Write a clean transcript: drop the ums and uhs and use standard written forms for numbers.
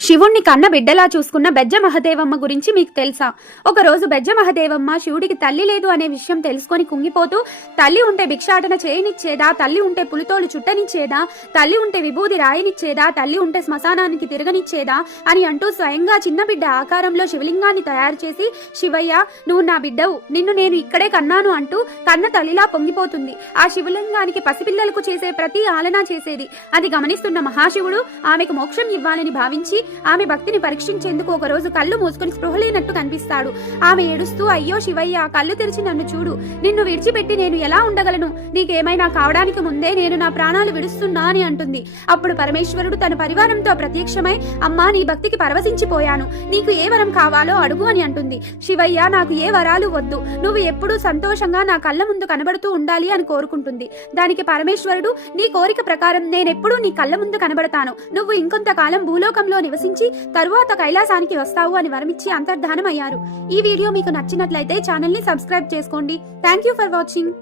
శివుణ్ణి కన్న బిడ్డలా చూసుకున్న బెజ్జ మహదేవమ్మ గురించి మీకు తెలుసా? ఒకరోజు బెజ్జ మహదేవమ్మ శివుడికి తల్లి లేదు అనే విషయం తెలుసుకొని కుంగిపోతూ, తల్లి ఉంటే భిక్షాటన చేయనిచ్చేదా, తల్లి ఉంటే పులితోలు చుట్టనిచ్చేదా, తల్లి ఉంటే విభూది రాయనిచ్చేదా, తల్లి ఉంటే శ్మశానానికి తిరగనిచ్చేదా అని అంటూ స్వయంగా చిన్న బిడ్డ ఆకారంలో శివలింగాన్ని తయారు చేసి, శివయ్య నువ్వు నా బిడ్డవు, నిన్ను నేను ఇక్కడే కన్నాను అంటూ కన్న తల్లిలా పొంగిపోతుంది. ఆ శివలింగానికి పసిపిల్లలకు చేసే ప్రతి ఆలనా చేసేది. అది గమనిస్తున్న మహాశివుడు ఆమెకు మోక్షం ఇవ్వాలని భావించి ఆమె భక్తిని పరీక్షించేందుకు ఒకరోజు కళ్ళు మూసుకుని స్పృహలేనట్టు కనిపిస్తాడు. ఆమె ఏడుస్తూ, అయ్యో శివయ్య, కళ్ళు తెరిచి నన్ను చూడు, నిన్ను విడిచిపెట్టి నేను ఎలా ఉండగలను, నీకేమైనా కావడానికి ముందే నేను నా ప్రాణాలు విడుస్తున్నా అని అంటుంది. అప్పుడు పరమేశ్వరుడు తన పరివారంతో ప్రత్యక్షమై, అమ్మా నీ భక్తికి పరవశించిపోయాను, నీకు ఏ వరం కావాలో అడుగు అని అంటుంది. శివయ్య నాకు ఏ వరాలు వద్దు, నువ్వు ఎప్పుడూ సంతోషంగా నా కళ్ళ ముందు కనబడుతూ ఉండాలి అని కోరుకుంటుంది. దానికి పరమేశ్వరుడు, నీ కోరిక ప్రకారం నేనెప్పుడూ నీ కళ్ళ ముందు కనబడతాను, నువ్వు ఇంకొంతకాలం భూలోకంలో నివసించి తరువాత కైలాసానికి వస్తావు అని వరమిచ్చి అంతర్ధానం అయ్యారు. ఈ వీడియో మీకు నచ్చినట్లయితే ఛానల్ ని సబ్స్క్రైబ్ చేసుకోండి. Thank you for watching.